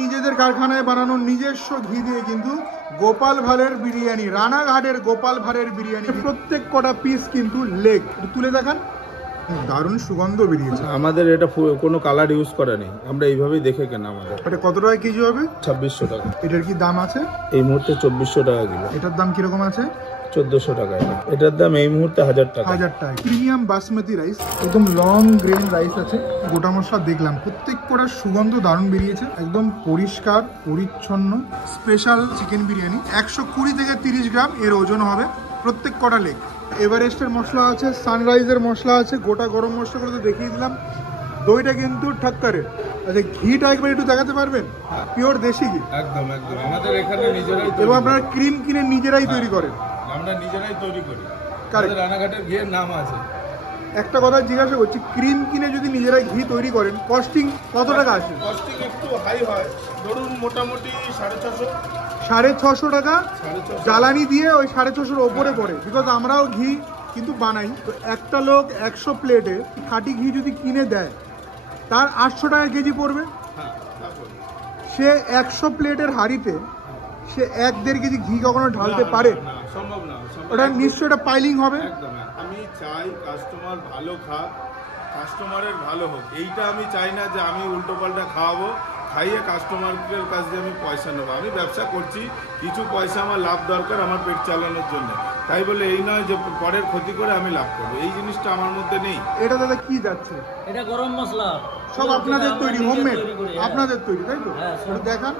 নিজেদের কারখানায় বানানো নিজস্ব ঘি দিয়ে কিন্তু গোপাল ভাঁড়ের বিরিয়ানি, রানাঘাটের গোপাল ভাঁড়ের বিরিয়ানি, প্রত্যেক কটা পিস কিন্তু লেগ। তুলে দেখান, দারুণ সুগন্ধ বেরিয়েছে। আমাদের এটা কোনো কালার ইউজ করা নেই, আমরা এইভাবেই দেখে কেনা। আমাদের এটা কত টাকা কেজি হবে? 2600 টাকা। এটার কি দাম আছে? এই মুহূর্তে 2400 টাকা কিলো। এটার দাম কিরকম আছে? 1400 টাকা। এটার দাম এই মুহূর্তে 1000 টাকা। 1000 টাকা। প্রিমিয়াম বাসমতি রাইস, একদম লং গ্রেন রাইস আছে। গোটা মশলা দেখলাম, প্রত্যেক কটার সুগন্ধ দারুণ বেরিয়েছে, একদম পরিষ্কার পরিচ্ছন্ন। স্পেশাল চিকেন বিরিয়ানি, 120 থেকে 30 গ্রাম এর ওজন হবে, প্রত্যেক কটা লেগ। এভারেস্টের মশলা আছে, সানরাইজের মশলা আছে, গোটা গরম মশলা করে তো দেখিয়ে দিলাম। দইটা কিন্তু ঠাক্কারের। আচ্ছা, ঘিটা একবার একটু দেখাতে পারবেন? পিওর দেশি ঘি, একদম একদম আমাদের এখানে নিজেরাই। এবং আপনারা ক্রিম কিনে নিজেরাই তৈরি করেন? আমরা নিজেরাই তৈরি করি। কারেক্ট। রানাঘাটের ঘিয়ের নাম আছে। একটা কথা জিজ্ঞাসা করছি, ক্রিম কিনে যদি নিজেরাই ঘি তৈরি করেন, কস্টিং কত টাকা আসে? কস্টিং একটু হাই হয়, ধরুন মোটামুটি 650। 650 টাকা 650 জ্বালানি দিয়ে ওই 650-এর ওপরে পড়ে। বিকজ আমরাও ঘি কিন্তু বানাই, তো একটা লোক 100 প্লেটে খাঁটি ঘি যদি কিনে দেয়, তার 800 টাকা কেজি পড়বে। সে 100 প্লেটের হাঁড়িতে সে 1-1.5 কেজি ঘি কখনো ঢালতে পারে? সম্ভব না। ওটা নিশ্চয়ই এটা পাইলিং হবে। আমি চাই কাস্টমার ভালো খাক, কাস্টমারের ভালো হোক। এইটা আমি চাই না যে আমি উল্টো পাল্টা খাওয়াবো, খাইয়ে কাস্টমারের কাছ দিয়ে আমি পয়সা নেবো। আমি ব্যবসা করছি, কিছু পয়সা আমার লাভ দরকার আমার পেট চালানোর জন্য। তাই বলে এই নয় যে পরের ক্ষতি করে আমি লাভ করবো, এই জিনিসটা আমার মধ্যে নেই। এটা দাদা কি যাচ্ছে? এটা গরম মশলা সব আপনাদের তৈরি, হোমমেড আপনাদের তৈরি, তাই তো? দেখান।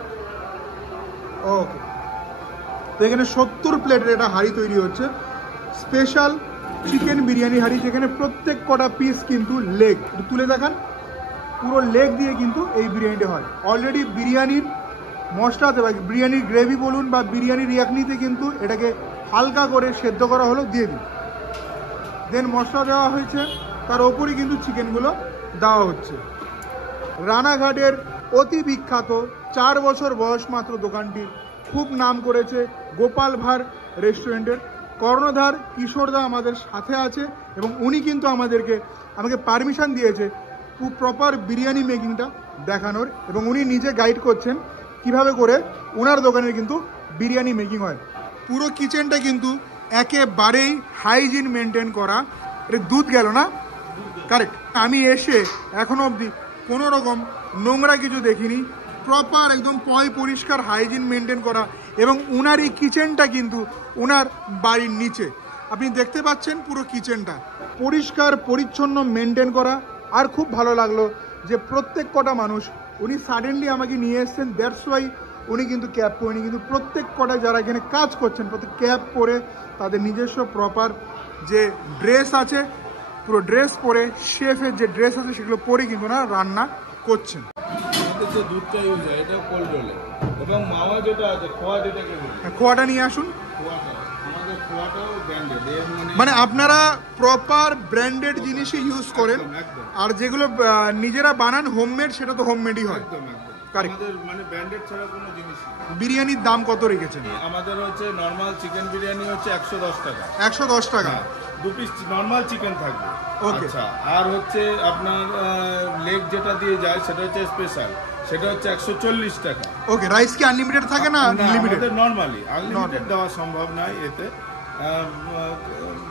ওকে, তো এখানে 70 প্লেটের এটা হাঁড়ি তৈরি হচ্ছে, স্পেশাল চিকেন বিরিয়ানি হাঁড়ি, যেখানে প্রত্যেক কটা পিস কিন্তু লেগ। তুলে দেখান, পুরো লেগ দিয়ে কিন্তু এই বিরিয়ানিটা হয়। অলরেডি বিরিয়ানির মশলাতে বা বিরিয়ানির গ্রেভি বলুন বা বিরিয়ানির ইয়াকনিতে কিন্তু এটাকে হালকা করে সেদ্ধ করা হলো, দিয়ে দিন। দেন মশলা দেওয়া হয়েছে, তার ওপরই কিন্তু চিকেনগুলো দেওয়া হচ্ছে। রানাঘাটের অতি বিখ্যাত 4 বছর বয়স মাত্র দোকানটির, খুব নাম করেছে গোপাল ভাঁড় রেস্টুরেন্টের কর্ণধার কিশোরদা আমাদের সাথে আছে, এবং উনি কিন্তু আমাকে পারমিশন দিয়েছে প্রপার বিরিয়ানি মেকিংটা দেখানোর, এবং উনি নিজে গাইড করছেন কিভাবে করে ওনার দোকানের কিন্তু বিরিয়ানি মেকিং হয়। পুরো কিচেনটা কিন্তু একেবারেই হাইজিন মেনটেন করা। এটা দুধ গেল না? কারেক্ট। আমি এসে এখনো অবধি কোনো রকম নোংরা কিছু দেখিনি, প্রপার একদম পরিষ্কার হাইজিন মেনটেন করা। এবং ওনার এই কিচেনটা কিন্তু ওনার বাড়ির নিচে, আপনি দেখতে পাচ্ছেন পুরো কিচেনটা পরিষ্কার পরিচ্ছন্ন মেনটেন করা। আর খুব ভালো লাগলো যে প্রত্যেক কটা মানুষ উনি সাডেনলি আমাকে নিয়ে এসছেন, দ্যাটস ওয়াই উনি কিন্তু ক্যাব পরে, কিন্তু প্রত্যেক কটা যারা এখানে কাজ করছেন প্রত্যেক ক্যাব পরে, তাদের নিজস্ব প্রপার যে ড্রেস আছে, পুরো ড্রেস পরে, শেফের যে ড্রেস আছে সেগুলো পরে কিন্তু ওনারা রান্না করছেন। আমাদের যে দুধটা ইউজ হয় এটা কোল্ড রোলে, এবং মাওয়া যেটা আছে, খোয়া যেটাকে বলি, খোয়াটা নিয়ে আসুন। আমাদের খোয়াটাও ব্র্যান্ডেড, মানে আপনারা প্রপার ব্র্যান্ডেড জিনিসই ইউজ করেন, আর যেগুলো নিজেরা বানান হোমমেড, সেটা তো হোমমেডই হয়। আমাদের মানে ব্র্যান্ডেড ছাড়া কোনো জিনিস নেই। বিরিয়ানির দাম কত রেখেছেন? আমাদের হচ্ছে নর্মাল চিকেন বিরিয়ানি হচ্ছে 110 টাকা। 110 টাকা 2 পিস নর্মাল চিকেন থাকবে। ওকে। আচ্ছা, আর হচ্ছে আপনার লেগ যেটা দিয়ে যায় সেটা হচ্ছে স্পেশাল, সেটা হচ্ছে 140 টাকা। ওকে। রাইস কি আনলিমিটেড থাকে না লিমিটেড? নর্মালি আনলিমিটেড দেওয়া সম্ভব নয় এতে।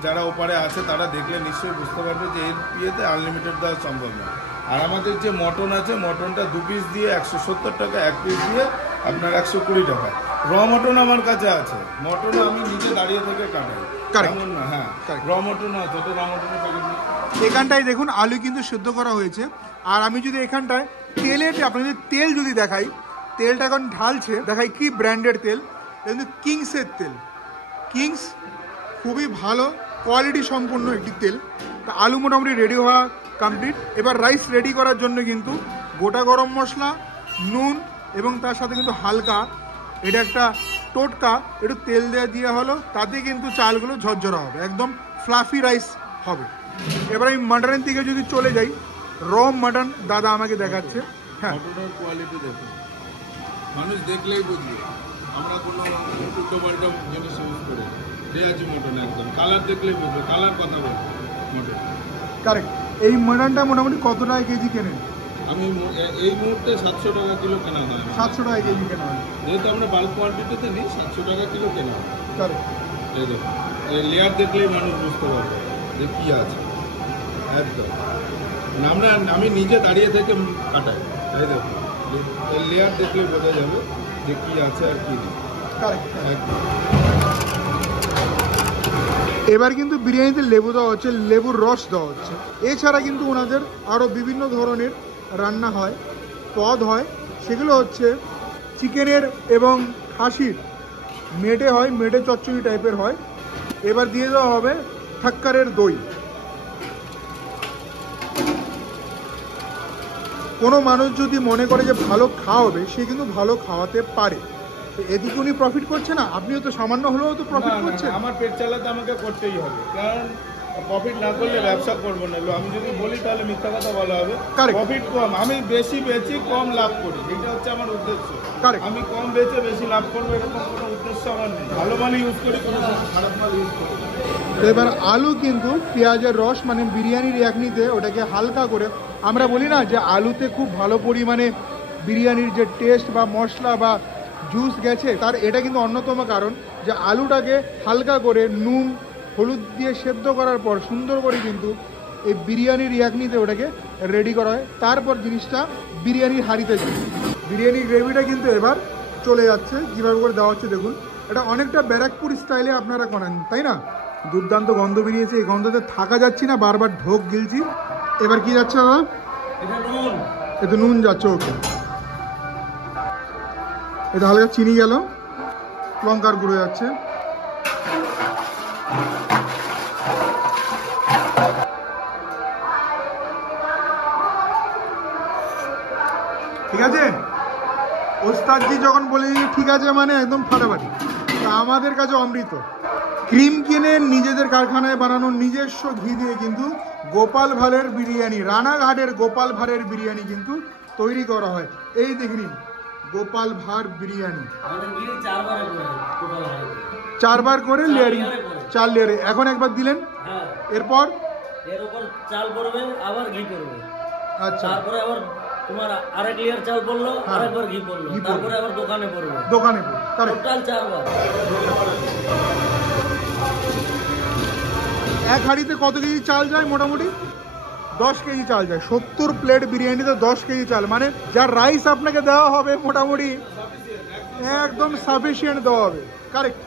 যারা ওপারে আছে তারা দেখলে নিশ্চয়ই বুঝতে পারবে যে এর ইয়েতে আনলিমিটেড দেওয়া সম্ভব নয়। আর আমাদের যে মটন আছে, মটনটা 2 পিস দিয়ে 170 টাকা, 1 পিস দিয়ে আপনার 120 টাকা। র মটন আমার কাছে আছে, মটন আমি নিজে দাঁড়িয়ে থেকে কাটাই। কেমন না? হ্যাঁ, র মটন আছে, তো র মটনের প্যাকেট। এখানটায় দেখুন আলু কিন্তু সেদ্ধ করা হয়েছে। আর আমি যদি এখানটায় তেলের, আপনাদের তেল যদি দেখাই, তেলটা এখন ঢালছে, দেখাই কি ব্র্যান্ডেড তেল, কিন্তু কিংসের তেল। কিংস খুবই ভালো কোয়ালিটি সম্পন্ন একটি তেল। তা আলু মোটামুটি রেডি হওয়া কমপ্লিট। এবার রাইস রেডি করার জন্য কিন্তু গোটা গরম মশলা, নুন, এবং তার সাথে কিন্তু হালকা এটা একটা টোটকা একটু তেল দেওয়া হলো, তাতে কিন্তু চালগুলো ঝরঝরা হবে, একদম ফ্লাফি রাইস হবে। এবার আমি মাটনের দিকে যদি চলে যাই, র মাটন দাদা আমাকে দেখাচ্ছে। হ্যাঁ, মটনের কোয়ালিটি দেখুন, মানুষ দেখলেই বুঝবে আমরা কোনো উল্টো পাল্টা জিনিস ইউজ করি। রেয়াজি মটন একদম, কালার দেখলেই বুঝবে, কালার কথা বলবে মটন। কারেক্ট। এই মাটনটা মোটামুটি কত টাকা কেজি কেনেন? আমি এই মুহূর্তে 700 টাকা কিলো কেনা হয়। 700 টাকা কেজি কেনা হয়, যেহেতু আমরা বাল্ক কোয়ান্টিটিতে নিই 700 টাকা কিলো কেনা হয়। কারেক্ট। এই দেখুন, এই লেয়ার দেখলেই মানুষ বুঝতে পারবে যে কী আছে। একদম আমি নিজে দাঁড়িয়ে থেকে কাটাই। এই দেখুন, এই লেয়ার দেখলেই বোঝা যাবে যে কী আছে আর কী নেই। কারেক্ট। একদম। এবার কিন্তু বিরিয়ানিতে লেবু দেওয়া হচ্ছে, লেবুর রস দেওয়া হচ্ছে। এছাড়া কিন্তু ওনাদের আরও বিভিন্ন ধরনের রান্না হয়, পদ হয়, সেগুলো হচ্ছে চিকেনের এবং খাসির মেটে হয়, মেটে চচ্চড়ি টাইপের হয়। এবার দিয়ে দেওয়া হবে ঠাক্কারের দই। কোনো মানুষ যদি মনে করে যে ভালো খাওয়াবে, সে কিন্তু ভালো খাওয়াতে পারে। এদিকে উনি প্রফিট করছে না, আপনিও তো সামান্য হলেও তো প্রফিট করছেন। আমার পেট চালাতে আমাকে করতেই হবে, কারণ প্রফিট না করলে ব্যবসা করবো না। আমি যদি বলি তাহলে মিথ্যা কথা বলা হবে। প্রফিট কম, আমি বেশি বেচি কম লাভ করি, এটা হচ্ছে আমার উদ্দেশ্য। আমি কম বেচে বেশি লাভ করবো এরকম কোনো উদ্দেশ্য আমার নেই। ভালো মাল ইউজ করি, কোনো খারাপ মাল ইউজ করি। এবার আলু কিন্তু পেঁয়াজের রস মানে বিরিয়ানির একনিতে ওটাকে হালকা করে, আমরা বলি না যে আলুতে খুব ভালো পরিমাণে বিরিয়ানির যে টেস্ট বা মশলা বা জুস গেছে, তার এটা কিন্তু অন্যতম কারণ যে আলুটাকে হালকা করে নুন হলুদ দিয়ে সেদ্ধ করার পর সুন্দর করে কিন্তু এই বিরিয়ানির ইয়াকনিতে ওটাকে রেডি করা হয়। তারপর জিনিসটা বিরিয়ানির হাঁড়িতে যায়। বিরিয়ানির গ্রেভিটা কিন্তু এবার চলে যাচ্ছে, কীভাবে করে দেওয়া হচ্ছে দেখুন। এটা অনেকটা ব্যারাকপুর স্টাইলে আপনারা করেন, তাই না? দুর্দান্ত গন্ধ বেরিয়েছে, এই গন্ধতে থাকা যাচ্ছি না, বারবার ঢোক গিলছি। এবার কি যাচ্ছে দাদা? এতে নুন যাচ্ছে, ওকে। এটা হালকা চিনি গেল, লঙ্কার গুঁড়ো যাচ্ছে। ঠিক আছে, ওস্তাদজি যখন বলে ঠিক আছে মানে একদম ফাটাফাটি। তা আমাদের কাছে অমৃত। ক্রিম কিনে নিজেদের কারখানায় বানানো নিজস্ব ঘি দিয়ে কিন্তু গোপাল ভাঁড়ের বিরিয়ানি, রানাঘাটের গোপাল ভাঁড়ের বিরিয়ানি কিন্তু তৈরি করা হয়। এই দেখে নিন, গোপাল ভাঁড় বিরিয়ানি 4 বার করে লেয়ারিং, 4 লেয়ারে। এখন একবার দিলেন, এরপর এর উপর চাল পড়বে, আবার ঘি পড়বে। আচ্ছা, তারপরে আবার তোমার আরেক লেয়ার চাল পড়লো, আরেকবার ঘি পড়লো, তারপরে আবার দোকানে পড়বে। দোকানে পড়বে, টোটাল 4 বার। এক হাঁড়িতে কত কেজি চাল যায়? মোটামুটি 10 কেজি চাল যায়। 70 প্লেট বিরিয়ানিতে 10 কেজি চাল, মানে যার রাইস আপনাকে দেওয়া হবে মোটামুটি একদম সাফিসিয়েন্ট দেওয়া হবে। কারেক্ট।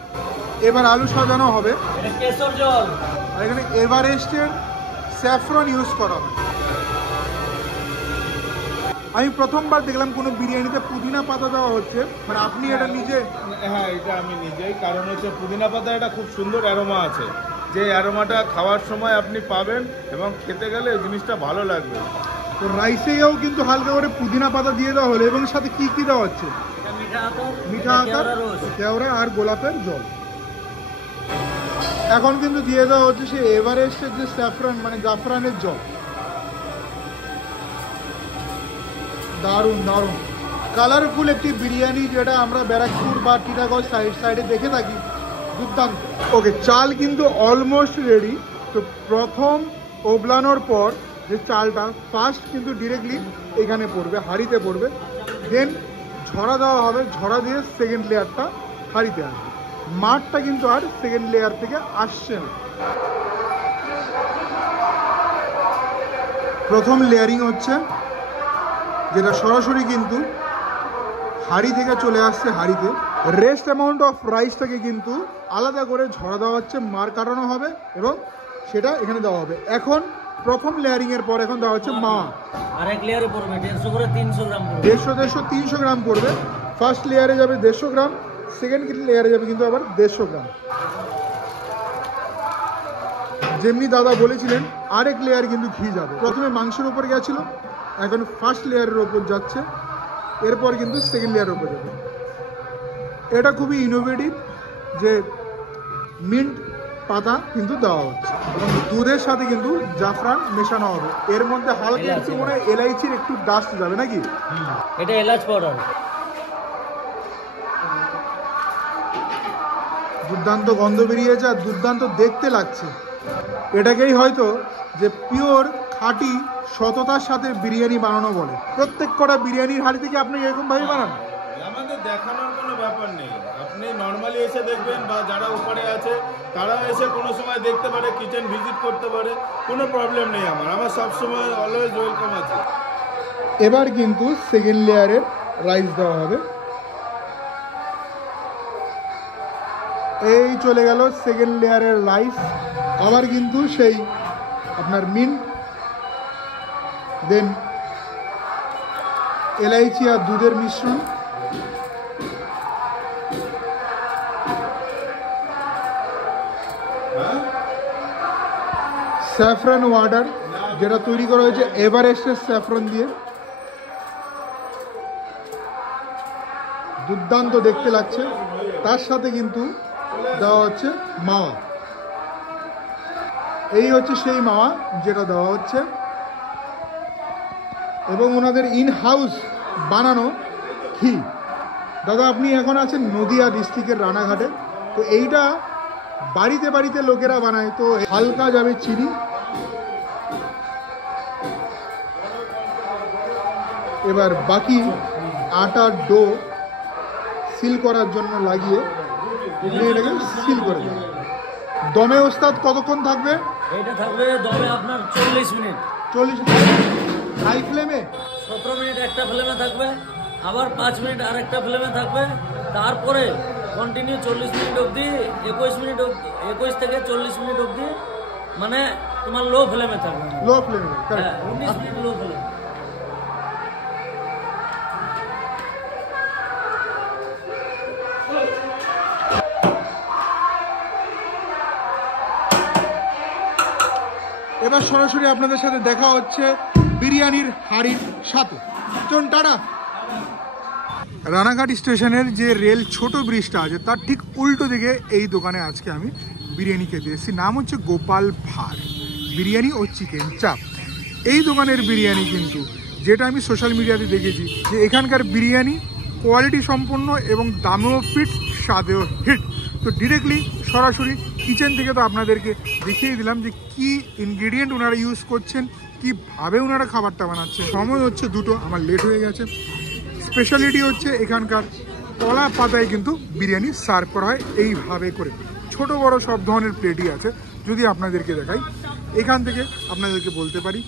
এবার আলু সাজানো হবে, কেশর জল, আর এখানে এভারেস্টের স্যাফরন ইউজ করা হয়। আমি প্রথমবার দেখলাম কোনো বিরিয়ানিতে পুদিনা পাতা দেওয়া হচ্ছে, মানে আপনি এটা নিজে? হ্যাঁ, এটা আমি নিজেই, কারণ হচ্ছে পুদিনা পাতা একটা খুব সুন্দর অ্যারোমা আছে, যে অ্যারোমাটা খাওয়ার সময় আপনি পাবেন এবং খেতে গেলে এই জিনিসটা ভালো লাগবে। তো রাইসেও কিন্তু হালকা করে পুদিনা পাতা দিয়ে দেওয়া হলো, এবং সাথে কি কি দেওয়া হচ্ছে? মিঠা আতর, কেওড়া আর গোলাপের জল। এখন কিন্তু দিয়ে দেওয়া হচ্ছে সে এভারেস্টের যে স্যাফরান মানে জাফরানের জল। দারুণ দারুণ কালারফুল একটি বিরিয়ানি, যেটা আমরা ব্যারাকপুর বা টিটাগড় সাইডে দেখে থাকি। দুর্দান্ত। ওকে, চাল কিন্তু অলমোস্ট রেডি। তো প্রথম ওবলানোর পর যে চালটা ফার্স্ট কিন্তু ডিরেক্টলি এখানে পড়বে, হাঁড়িতে পড়বে, দেন ঝরা দেওয়া হবে, ঝরা দিয়ে সেকেন্ড লেয়ারটা হাঁড়িতে আসবে। মাঠটা কিন্তু আর সেকেন্ড লেয়ার থেকে আসছে না। প্রথম লেয়ারিং হচ্ছে, যেটা সরাসরি কিন্তু হাঁড়ি থেকে চলে আসছে হাঁড়িতে। রেস্ট অ্যামাউন্ট অফ রাইসটাকে কিন্তু আলাদা করে ঝরা দেওয়া হচ্ছে, মার কাটানো হবে এবং সেটা এখানে দেওয়া হবে। এখন প্রথম লেয়ারিং এর পর এখন দেওয়া হচ্ছে মা। আরেক লেয়ারে পড়বে 150 করে 300 গ্রাম পড়বে। 150 300 গ্রাম পড়বে। ফার্স্ট লেয়ারে যাবে 150 গ্রাম, সেকেন্ড লেয়ারে যাবে কিন্তু আবার 150 গ্রাম। যেমনি দাদা বলেছিলেন আরেক লেয়ার কিন্তু ঘি যাবে। প্রথমে মাংসের উপর গেছিল, এখন ফার্স্ট লেয়ারের ওপর যাচ্ছে, এরপর কিন্তু সেকেন্ড লেয়ারের উপর যাবে। এটা খুবই ইনোভেটিভ যে মিন্ট পাতা কিন্তু দেওয়া হচ্ছে এবং দুধের সাথে কিন্তু জাফরান মেশানো হবে। এর মধ্যে হালকা একটু মনে হয় এলাইচির একটু ডাস্ট যাবে নাকি? এটা এলাচ পাউডার। দুর্দান্ত গন্ধ বেরিয়েছে আর দুর্দান্ত দেখতে লাগছে। এটাকেই হয়তো যে পিওর খাঁটি সততার সাথে বিরিয়ানি বানানো বলে। প্রত্যেক কটা বিরিয়ানির হাঁড়ি থেকে আপনি এরকম ভাবে বানান? আমাদের দেখানোর কোনো ব্যাপার নেই, আপনি নর্মালি এসে দেখবেন, বা যারা উপরে আছে তারাও এসে কোনো সময় দেখতে পারে, কিচেন ভিজিট করতে পারে, কোনো প্রবলেম নেই। আমার সবসময় অলওয়েজ ওয়েলকাম আছে। এবার কিন্তু সেকেন্ড লেয়ারের রাইস দেওয়া হবে। এই চলে গেল সেকেন্ড লেয়ারের রাইস। আবার কিন্তু সেই আপনার মিন্ট, দেন এলাইচি আর দুধের মিশ্রণ, স্যাফরান ওয়াটার যেটা তৈরি করা হয়েছে এভারেস্টের স্যাফরন দিয়ে, দুর্দান্ত দেখতে লাগছে। তার সাথে কিন্তু দেওয়া হচ্ছে মাওয়া। এই হচ্ছে সেই মাওয়া যেটা দেওয়া হচ্ছে, এবং ওনাদের ইন হাউস বানানো ঘি। দাদা আপনি এখন আছেন নদিয়া ডিস্ট্রিক্টের রানাঘাটে, তো এইটা বাড়িতে বাড়িতে লোকেরা বানায়। তো হালকা যাবে চিনি, এবার বাকি আটার ডো সিল করার জন্য লাগিয়ে এটাকে সিল করে দেবে। দমে ওস্তাদ কতক্ষণ থাকবে? এটা থাকবে দমে আপনার 40 মিনিট। 40 মিনিট হাই ফ্লেমে? 17 মিনিট একটা ফ্লেমে থাকবে, আবার 5 মিনিট আর একটা ফ্লেমে থাকবে, তারপরে কন্টিনিউ 40 মিনিট অবধি, 21 থেকে 40 মিনিট অবধি মানে তোমার লো ফ্লেমে থাকবে। লো ফ্লেমে? হ্যাঁ, 19 মিনিট লো ফ্লেমে। এবার সরাসরি আপনাদের সাথে দেখা হচ্ছে বিরিয়ানির হাঁড়ির সাথে। চলুন টাটা। রানাঘাট স্টেশনের যে রেল ছোট ব্রিজটা আছে তার ঠিক উল্টো দিকে এই দোকানে আজকে আমি বিরিয়ানি খেতে এসেছি। নাম হচ্ছে গোপাল ভাঁড় বিরিয়ানি ও চিকেন চাপ। এই দোকানের বিরিয়ানি কিন্তু যেটা আমি সোশ্যাল মিডিয়াতে দেখেছি, যে এখানকার বিরিয়ানি কোয়ালিটি সম্পন্ন এবং দামেও ফিট, স্বাদেও হিট। তো ডিরেক্টলি সরাসরি কিচেন থেকে তো আপনাদেরকে দেখিয়ে দিলাম যে কি ইনগ্রিডিয়েন্ট ওনারা ইউজ করছেন, কীভাবে ওনারা খাবারটা বানাচ্ছে। সময় হচ্ছে 2টো, আমার লেট হয়ে গেছে। স্পেশালিটি হচ্ছে এখানকার কলা পাতায় কিন্তু বিরিয়ানি সার্ভ করা হয় এইভাবে করে। ছোট বড় সব ধরনের প্লেটই আছে। যদি আপনাদেরকে দেখাই, এখান থেকে আপনাদেরকে বলতে পারি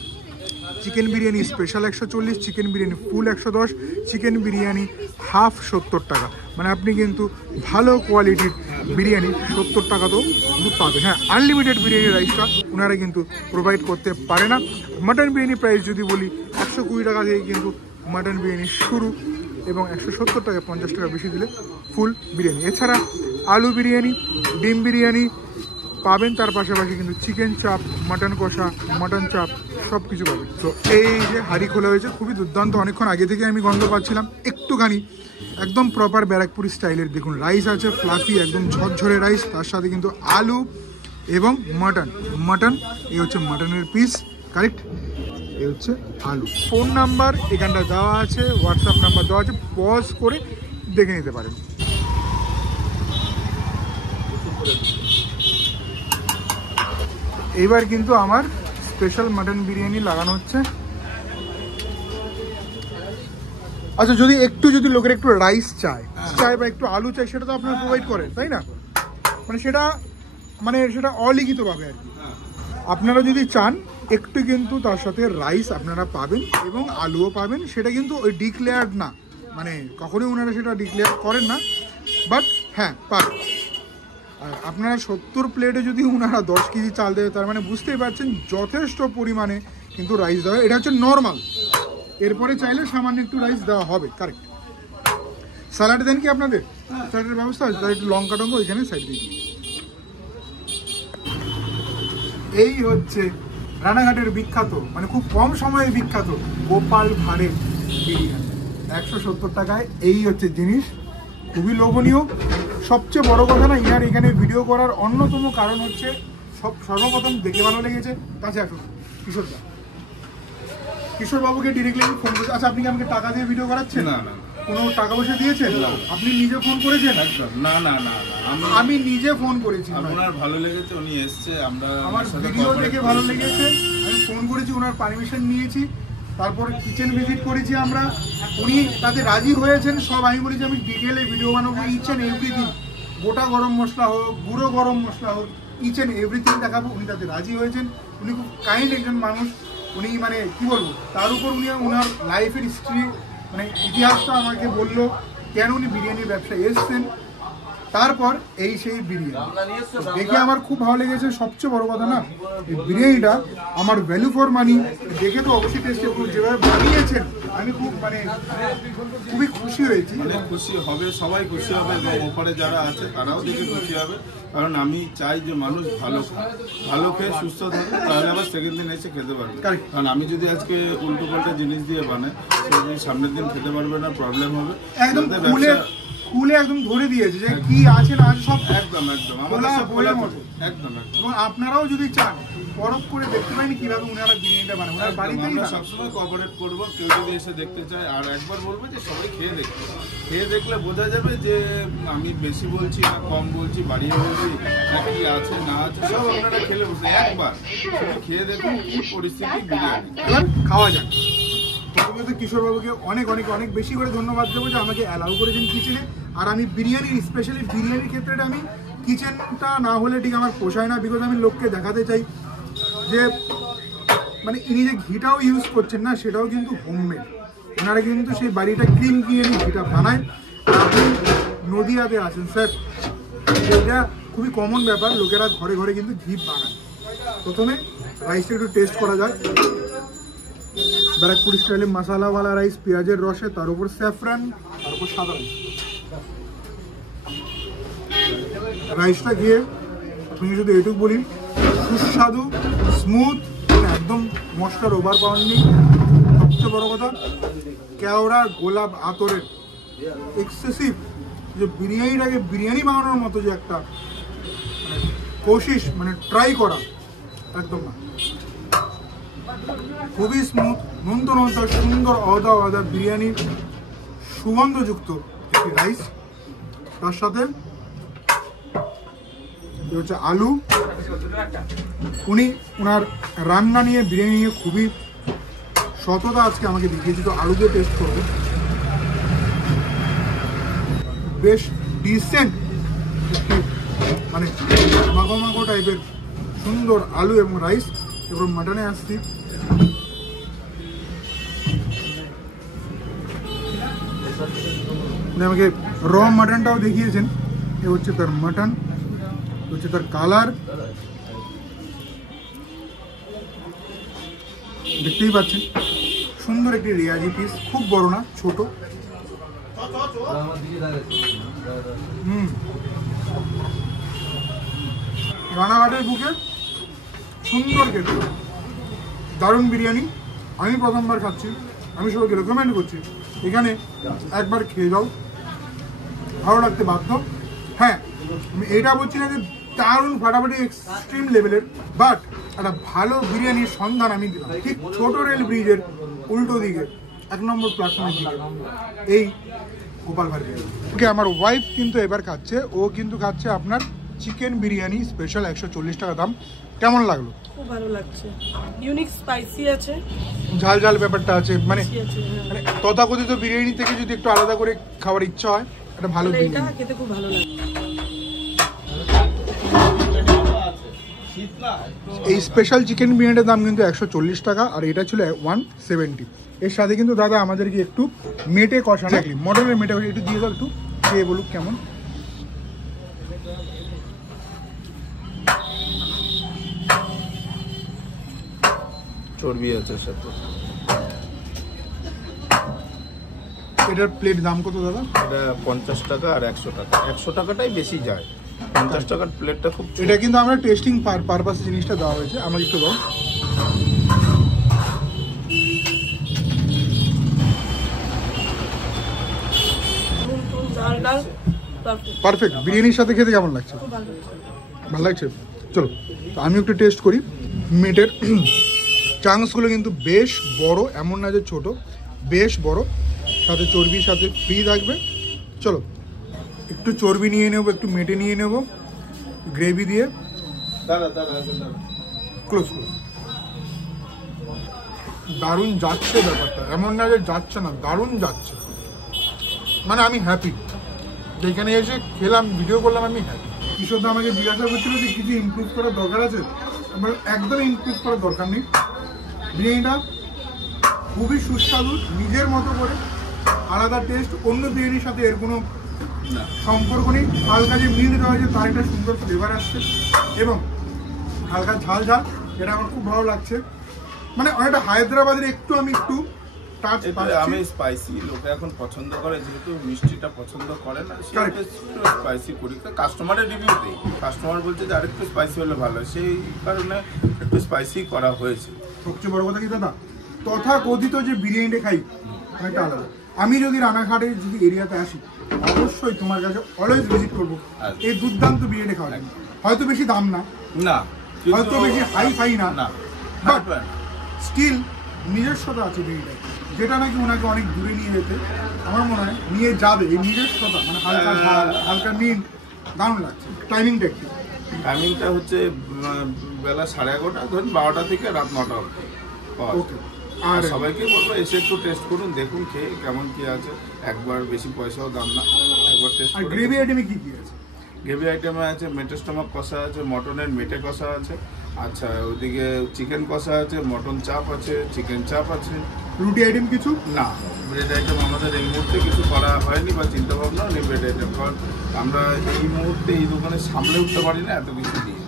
chicken biryani special 140, chicken biryani full 110, chicken biryani half 70 টাকা। মানে আপনি কিন্তু ভালো কোয়ালিটির বিরিয়ানি 70 টাকাতেও কিন্তু পাবেন। হ্যাঁ, আনলিমিটেড বিরিয়ানি রাইসটা ওনারা কিন্তু প্রোভাইড করতে পারে না। মাটন বিরিয়ানি প্রাইস যদি বলি 120 টাকা থেকে কিন্তু মাটন বিরিয়ানি শুরু, এবং 170 টাকা, 50 টাকা বেশি দিলে ফুল বিরিয়ানি। এছাড়া আলু বিরিয়ানি, ডিম বিরিয়ানি পাবেন, তার পাশাপাশি কিন্তু চিকেন চাপ, মাটন কষা, মাটন চাপ সব কিছু পাবেন। তো এই যে হাঁড়ি খোলা হয়েছে, খুবই দুর্দান্ত। অনেকক্ষণ আগে থেকে আমি গন্ধ পাচ্ছিলাম একটুখানি, একদম প্রপার ব্যারাকপুরি স্টাইলের। দেখুন রাইস আছে ফ্লাফি, একদম ঝরঝরে রাইস, তার সাথে কিন্তু আলু এবং মাটন। এই হচ্ছে মাটনের পিস, কারেক্ট। এই হচ্ছে আলু। ফোন নাম্বার এখানটা দেওয়া আছে, হোয়াটসঅ্যাপ নাম্বার দেওয়া আছে, পজ করে দেখে নিতে পারেন। এইবার কিন্তু আমার স্পেশাল মাটন বিরিয়ানি লাগানো হচ্ছে। আচ্ছা, যদি লোকের একটু রাইস চায় বা একটু আলু চাই, সেটা তো আপনারা প্রোভাইড করেন, তাই না? মানে সেটা অলিখিতভাবে আর কি। আপনারা যদি চান একটু কিন্তু তার সাথে রাইস আপনারা পাবেন এবং আলুও পাবেন। সেটা কিন্তু ওই ডিক্লেয়ার্ড না, মানে কখনোই ওনারা সেটা ডিক্লেয়ার করেন না, বাট হ্যাঁ পাবেন। আর আপনারা 70 প্লেটে যদি ওনারা 10 কেজি চাল দেবে, তার মানে বুঝতেই পারছেন যথেষ্ট পরিমাণে কিন্তু রাইস দেওয়া হয়। এটা হচ্ছে নর্মাল, এরপরে চাইলে সামান্য একটু রাইস দেওয়া হবে, কারেক্ট। স্যালাড দেন কি আপনাদের? স্যালাডের ব্যবস্থা আছে, তার একটু লঙ্কা টঙ্কা ওইখানে সাইড দিয়ে দিই। এই হচ্ছে রানাঘাটের বিখ্যাত, মানে খুব কম সময়ে বিখ্যাত গোপাল ভাঁড়ের বিরিয়ানি 170 টাকায়। এই হচ্ছে জিনিস, খুবই লোভনীয়। সবচেয়ে বড় কথা না, ইয়ার এখানে ভিডিও করার অন্যতম কারণ হচ্ছে সর্বপ্রথম দেখে ভালো লেগেছে। কাছে আসুন কিশোর বাবুকে ডিরেক্টলি ফোন করেছে। আচ্ছা, আপনি কি আমাকে টাকা দিয়ে ভিডিও করাচ্ছেন? না না, কোনো টাকা পয়সা দিয়েছেন? আপনি নিজে ফোন করেছেন? না না না, আমি নিজে ফোন করেছি। আপনার ভালো লেগেছে, উনি এসছে, আমরা আমার ভিডিও দেখে ভালো লেগেছে, আমি ফোন করেছি, ওনার পারমিশন নিয়েছি, তারপর কিচেন ভিজিট করেছি আমরা, উনি তাতে রাজি হয়েছেন সব। আমি বলেছি আমি ডিটেলে ভিডিও বানাবো, ইচ অ্যান্ড এভরিথিং, গোটা গরম মশলা হোক, গুঁড়ো গরম মশলা হোক, ইচ অ্যান্ড এভরিথিং দেখাবো। উনি তাতে রাজি হয়েছেন। উনি খুব কাইন্ড একজন মানুষ। উনি মানে কি বলবো, তার উপর উনি ওনার লাইফের হিস্ট্রি মানে ইতিহাসটা আমাকে বললো, কেন উনি বিরিয়ানির ব্যবসায় এসছেন, তারপর এই সেই বিরিয়ানি দেখে আমার খুব ভালো লেগেছে। সবচেয়ে বড় কথা না, এই বিরিয়ানিটা আমার ভ্যালু ফর মানি দেখে তো অবশ্যই টেস্টে যেভাবে বানিয়েছেন আমি খুব মানে খুবই খুশি হয়েছি। অনেক খুশি হবে, সবাই খুশি হবে এবং ওপরে যারা আছে তারাও দেখে খুশি হবে। কারণ আমি চাই যে মানুষ ভালো খায়, ভালো খেয়ে সুস্থ থাকে, তাহলে আবার সেকেন্ড দিন এসে খেতে পারবে। কারণ আমি যদি আজকে উল্টো পাল্টা জিনিস দিয়ে বানাই, সেদিন সামনের দিন খেতে পারবে না, প্রবলেম হবে। একদম খুলে একদম ধরে দিয়েছে যে কি আছে না আছে সব একদম আমাদের সব খোলা মতো একদম। এবং আপনারাও যদি চান পরখ করে দেখতে পাইনি কিভাবে উনারা বিরিয়ানিটা বানান, ওনার বাড়িতেই আমরা সবসময় কোঅপারেট করবো। কেউ যদি এসে দেখতে চায়, আর একবার বলবো যে সবাই খেয়ে দেখবে, খেয়ে দেখলে বোঝা যাবে যে আমি বেশি বলছি না কম বলছি, বাড়িয়ে বলছি না, কি আছে না আছে সব আপনারা খেলে বুঝতে। একবার শুধু খেয়ে দেখুন কি পরিস্থিতি বিরিয়ানি। এবার খাওয়া যাক। প্রথমে তো কিশোরবাবুকে অনেক অনেক অনেক বেশি করে ধন্যবাদ দেবো যে আমাকে অ্যালাউ করেছেন কিচেনে। আর আমি বিরিয়ানির স্পেশালি বিরিয়ানির ক্ষেত্রেটা আমি কিচেনটা না হলে ঠিক আমার পোষায় না, বিকজ আমি লোককে দেখাতে চাই যে মানে ইনি যে ঘিটাও ইউজ করছেন না, সেটাও কিন্তু হোমমেড। ওনারা কিন্তু সেই বাড়িটা ক্রিম কিনে ঘিটা বানায়। আর আপনি নদিয়াতে আছেন স্যার, এটা খুবই কমন ব্যাপার, লোকেরা ঘরে ঘরে কিন্তু ঘি বানায়। প্রথমে রাইসটা একটু টেস্ট করা যায়। ব্যারাকপুর স্টাইলে মশালাওয়ালা রাইস, পেঁয়াজের রসে, তার উপর স্যাফরান, তার উপর সাদা রাইসটা খেয়ে আপনি শুধু এটুকু বলি, সুস্বাদু, স্মুথ, একদম মশলার ওভার পাওয়ার নেই। সবচেয়ে বড় কথা, কেওড়া গোলাপ আতরের এক্সেসিভ যে বিরিয়ানিটাকে বিরিয়ানি বানানোর মতো যে একটা মানে কোশিশ, মানে ট্রাই করা, একদম না। খুবই স্মুথ, নন্ত সুন্দর আদা আদা বিরিয়ানির সুগন্ধযুক্ত একটি রাইস, তার সাথে হচ্ছে আলু। উনি ওনার রান্না নিয়ে বিরিয়ানি নিয়ে খুবই সততা আজকে আমাকে দেখিয়েছি। তো আলু দিয়ে টেস্ট করবো, বেশ ডিসেন্ট একটি মানে মাখো মাখো টাইপের সুন্দর আলু এবং রাইস। এবার মাটনে আসছি। আমাকে র মাটনটাও দেখিয়েছেন। এ হচ্ছে তার মাটন, হচ্ছে তার কালার, দেখতেই পাচ্ছেন। সুন্দর একটি রেয়াজি পিস, খুব বড় না, ছোট। রানাঘাটের বুকে সুন্দর খেতে, দারুণ বিরিয়ানি। আমি প্রথমবার খাচ্ছি, আমি সবাইকে রেকমেন্ড করছি এখানে একবার খেয়ে যাও, ভালো লাগতে বাধ্য। হ্যাঁ, আমি এটা বলছি না যে দারুণ ফাটাফাটি এক্সট্রিম লেভেলের, বাট একটা ভালো বিরিয়ানির সন্ধান আমি দিলাম ঠিক ছোট রেল ব্রিজের উল্টো দিকে 1 নম্বর প্ল্যাটফর্মের দিকে, এই গোপাল ভাড়ি। ওকে, আমার ওয়াইফ কিন্তু এবার খাচ্ছে, ও কিন্তু খাচ্ছে আপনার চিকেন বিরিয়ানি স্পেশাল, 140 টাকা দাম। কেমন লাগলো? খুব ভালো লাগছে, ইউনিক স্পাইসি আছে, ঝাল ঝাল ব্যাপারটা আছে, মানে তথাকথিত বিরিয়ানি থেকে যদি একটু আলাদা করে খাওয়ার ইচ্ছা হয়, এটা ভালো বিরিয়ানি। এটা খেতে খুব ভালো লাগে। এই স্পেশাল চিকেন বিরিয়ানির দাম কিন্তু 140 টাকা, আর এটা ছিল 170। এর সাথে কিন্তু দাদা আমাদেরকে একটু মেটে কষা রাখলি, মটনের মেটে একটু দিয়ে দাও, একটু খেয়ে বলুক কেমন। চর্বি আছে সাথে। এটার প্লেট দাম কত দাদা? এটা 50 টাকা আর 100 টাকা। 100 টাকাটাই বেশি যায়, 50 টাকার প্লেটটা খুব। এটা কিন্তু আমরা টেস্টিং পারপাসে জিনিসটা দেওয়া হয়েছে, আমাকে একটু দাও। পারফেক্ট। বিরিয়ানির সাথে খেতে কেমন লাগছে? ভালো লাগছে। চলো তো আমি একটু টেস্ট করি। মেটের চাংসগুলো কিন্তু বেশ বড়, এমন না যে ছোট, বেশ বড়, সাথে চর্বির সাথে ফ্রি থাকবে। চলো একটু চর্বি নিয়ে নেবো, একটু মেটে নিয়ে নেবো গ্রেভি দিয়ে। ক্লোজ করো। দারুণ যাচ্ছে ব্যাপারটা, এমন না যে যাচ্ছে না, দারুণ যাচ্ছে। মানে আমি হ্যাপি, যেখানে এসে খেলাম, ভিডিও করলাম, আমি হ্যাপি। কিশোরদা আমাকে জিজ্ঞাসা করছিল যে কিছু ইমপ্রুভ করার দরকার আছে, আমার একদমই ইমপ্রুভ করার দরকার নেই। বিরিয়ানিটা খুবই সুস্বাদু, নিজের মতো করে, আলাদা টেস্ট, অন্য বিরিয়ানির সাথে এর কোনো সম্পর্ক নেই। হালকা যে মিল দেওয়া হয়েছে তার একটা সুন্দর ফ্লেভার আসছে, এবং হালকা ঝাল ঝাল, এটা আমার খুব ভালো লাগছে। মানে অনেকটা হায়দ্রাবাদের একটু টাচ পাচ্ছি। আমি স্পাইসি লোকে এখন পছন্দ করে, যেহেতু মিষ্টিটা পছন্দ করে না, সেটা স্পাইসি করি। কাস্টমারের রিভিউ দিই, কাস্টমার বলছে যে আরেকটু স্পাইসি হলে ভালো, সেই কারণে একটু স্পাইসি করা হয়েছে। সবচেয়ে বড় কথা কি দাদা, তথাকথিত যে বিরিয়ানিটা খাই অনেকটা আলাদা। আমি যদি রানাঘাটের যদি এরিয়াতে আসি, অবশ্যই তোমার কাছে অলওয়েজ ভিজিট করবো এই দুর্দান্ত বিরিয়ানি খাওয়ার জন্য। হয়তো বেশি দাম না, হয়তো বেশি হাই ফাই না, বাট স্টিল নিজস্বতা আছে বিরিয়ানিটা, যেটা নাকি ওনাকে অনেক দূরে নিয়ে যেতে আমার মনে হয় নিয়ে যাবে। এই নিজস্বতা, মানে হালকা ঝাল, হালকা মিন্ট, দারুণ লাগছে। টাইমিংটা একটু, টাইমিংটা হচ্ছে বেলা 11:30, ধরুন 12টা থেকে রাত 9টা অবধি। ওকে। আর সবাইকে বলবো এসে একটু টেস্ট করুন, দেখুন খেয়ে কেমন কি আছে। একবার বেশি পয়সাও দাম না, একবার টেস্ট আর করুন। গ্রেভি আইটেমে কি কি আছে? গ্রেভি আইটেমে আছে মেটে স্টমাক কষা আছে, মটনের মেটে কষা আছে, আচ্ছা ওইদিকে চিকেন কষা আছে, মটন চাপ আছে, চিকেন চাপ আছে। রুটি আইটেম কিছু না, ব্রেড আইটেম আমাদের এই মুহূর্তে কিছু করা হয়নি বা চিন্তা ভাবনা নেই ব্রেড আইটেম, কারণ আমরা এই মুহূর্তে এই দোকানে সামলে উঠতে পারি না এত কিছু দিয়ে।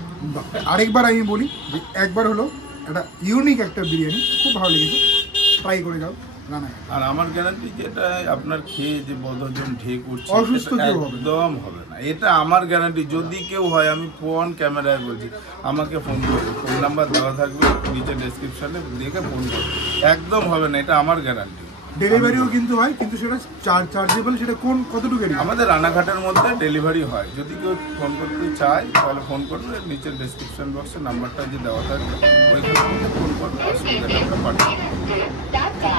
আরেকবার আমি বলি যে একবার হলো একটা ইউনিক একটা বিরিয়ানি খুব ভালো লেগেছে, ট্রাই করে যাও রানাঘাট। আর আমার গ্যারান্টি যেটা আপনার খেয়ে যে বদজন ঢেক উঠছে, অসুস্থ এটা কেউ হবে না। একদম হবে না, এটা আমার গ্যারান্টি। যদি কেউ হয়, আমি ফোন ক্যামেরায় বলছি, আমাকে ফোন করবে, ফোন নাম্বার দেওয়া থাকবে নিচে ডেসক্রিপশনে, দেখে ফোন করবে, একদম হবে না, এটা আমার গ্যারান্টি। ডেলিভারিও কিন্তু হয়, কিন্তু সেটা চার্জেবল, সেটা কতটুকু এরিয়া? আমাদের রানাঘাটের মধ্যে ডেলিভারি হয়। যদি কেউ ফোন করতে চায় তাহলে ফোন করবে, নিচের ডেসক্রিপশন বক্সে নাম্বারটা যে দেওয়া থাকবে ওইখানে ফোন করবে, অসুবিধা নেই, আমরা পাঠিয়ে দেবো। টাটা।